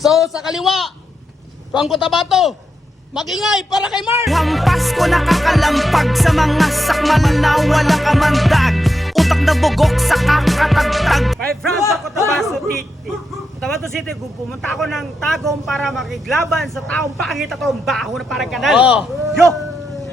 So, sa kaliwa, Franco Tabato, magingay para kay Mark. Hampas ko nakakalampag sa mga sakmal na walang kamandag. Utak na bugok sa kakatagtag. Kay Franco Cotabato City. Cotabato City, pumunta ako ng Tagum para makiglaban sa taong pangit at taong baho na parang kanal. Oh. Yo!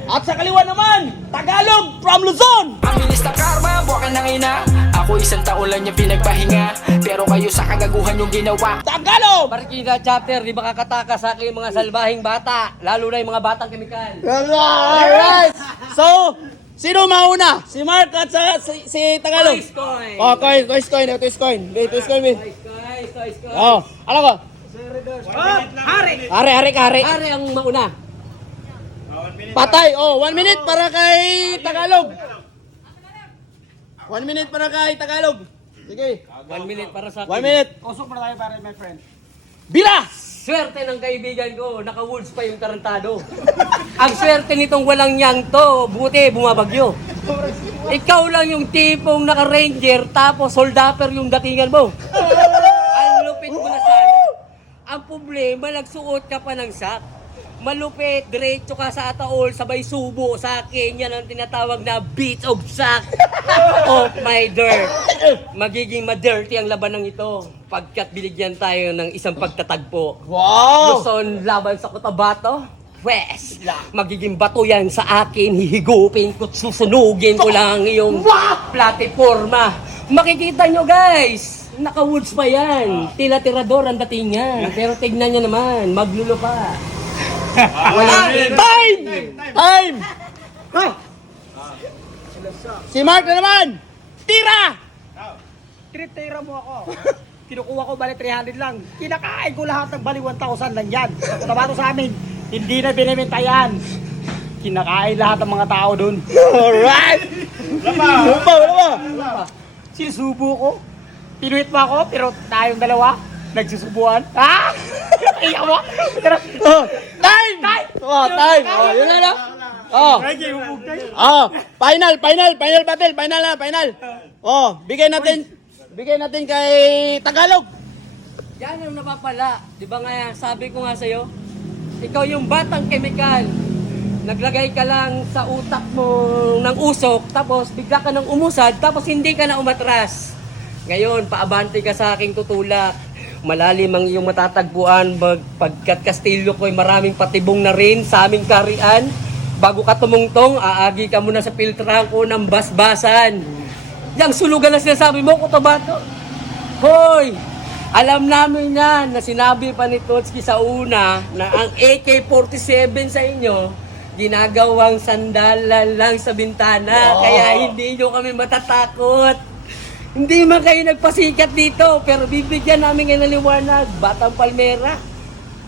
At sa kaliwa naman, Tagalog from Luzon. Aminista Karma, buwakan ng ina. Ako isang taon lang yung pinagpahinga, pero kayo sa kagaguhan yung ginawa. Tagalog! Marikina chapter, di makakataka sa aking mga salbahing bata, lalo na yung mga batang kemikal. Alright! So, sino mauna? Si Mark at si Tagalog? Toys coin. Oh, coin. Toys coin. Oh, alam ko. Oh, hari! Hari. Pare ang mauna. Patay. Oh, 1 minute para kay Tagalog. 1 minute para kay Tagalog. Sige. 1 minute para sa 1 akin. minute. Usok na tayo pare, my friend. Bila! Swerte ng kaibigan ko, naka-woods pa yung tarantado. Ang swerte nitong walang yang to, buti bumabagyo. Ikaw lang yung tipong naka-ranger tapos soldapper yung datingan mo. Ang lupit mo na sana. Ang problema, nagsuot ka pa ng sak. Malupit, diretso ka sa ataol, sabay subo sa akin. Yan ang tinatawag na beat of sack of my dirt. Magiging ma-dirty ang labanang ito pagkat binigyan tayo ng isang pagtatagpo. Wow! Luzon laban sa Cotabato West. Magiging bato yan sa akin, hihigupin ko, susunugin ko lang yung plataforma. Makikita nyo guys, naka-woods pa yan. Tila-tirador ang datingan. Pero tignan nyo naman, maglulo pa. Time! Si Mark na naman! Tira! Tira mo ako. Kinukuha ko bali 300 lang. Kinakain ko lahat ng bali 1,000 lang yan. Sa Cotabato sa amin, hindi na binibenta yan. Kinakain lahat ng mga tao dun. Alright! Wala. Sinusubo ko. Pinuhit mo ako, pero tayong dalawa, nagsusubuan. Ha? Iyak mo? Pero, Oh, time! Oh, time! Oh, yun na lang. Oh. Final battle, final. Oh, bigay natin kay Tagalog. Yan yung napapala. Di ba nga, sabi ko nga sa'yo, ikaw yung batang kemikal. Naglagay ka lang sa utak mo ng usok, tapos bigla ka nang umusad, tapos hindi ka na umatras. Ngayon, paabante ka sa aking tutulak. Malalim ang iyong matatagpuan pagkat Kastilyo ko'y maraming patibong na rin sa aming karian. Bago ka tumungtong, aagi ka muna sa filtrahan ko ng basbasan. Yang sulugan na sinasabi mo, Cotabato. Hoy! Alam namin yan na sinabi pa ni Totski sa una na ang AK-47 sa inyo, ginagawang sandalan lang sa bintana. Kaya hindi nyo kami matatakot. Hindi man kayo nagpasikat dito, pero bibigyan namin ngayon ng liwanag. Batang Palmera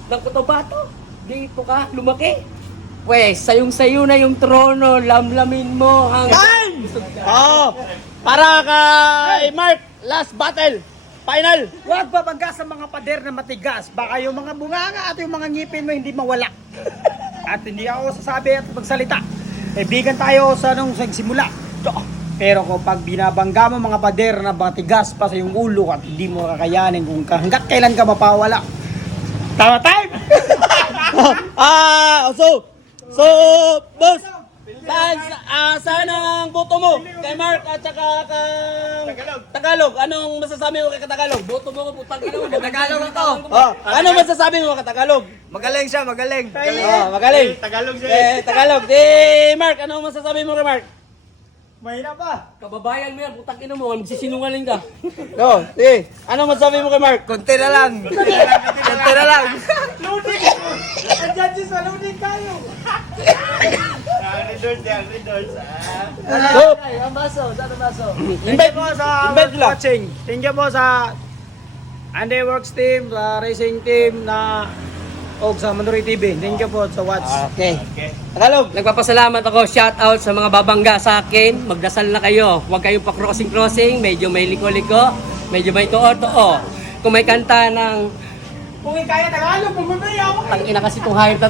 ng Cotabato. Dito ka, lumaki. Pwes, sayong-sayo na yung trono, lamlamin mo hanggang... Oh, para kay Mark, last battle, final. huwag babangga sa mga pader na matigas. Baka yung mga bunganga at yung mga ngipin mo hindi mawala. At hindi ako sasabi at magsalita. Kaibigan tayo sa nung simula. Pero kung pag binabangga mo mga pader na matigas pa sa iyong ulo at hindi mo kakayanin kung hanggat kailan ka mapawala. Tama time! So, boss, saan ang boto mo? Kay Mark at saka kay Tagalog. Anong masasabi mo kay Tagalog? Boto mo ko, putang ina mo. Tagalog na to. Oh, anong masasabi mo kay Tagalog? Magaling siya, magaling. Oh, magaling. Tagalog. Mark, anong masasabi mo kay Mark? Mahina pa. Kababayan mo yan, putang ina mo, magsisinungaling ka. No, sige. Anong masasabi mo kay Mark? Konti na lang. Konti na lang. Loading! Ang judges sa loading tayo. So, Invite po sa invite lang. watching. Thank you po sa Underworks team, sa racing team na o sa Mandoray TV. Thank you po sa watch. Okay. Tagalog. Nagpapasalamat ako, shout out sa mga babangga sa akin. Magdasal na kayo. Huwag kayong pa-crossing, medyo may liko-liko, medyo may too-too. Kung may kanta ng Kung kaya Tagalog, pumunta ako. tangina kasi itong hayop na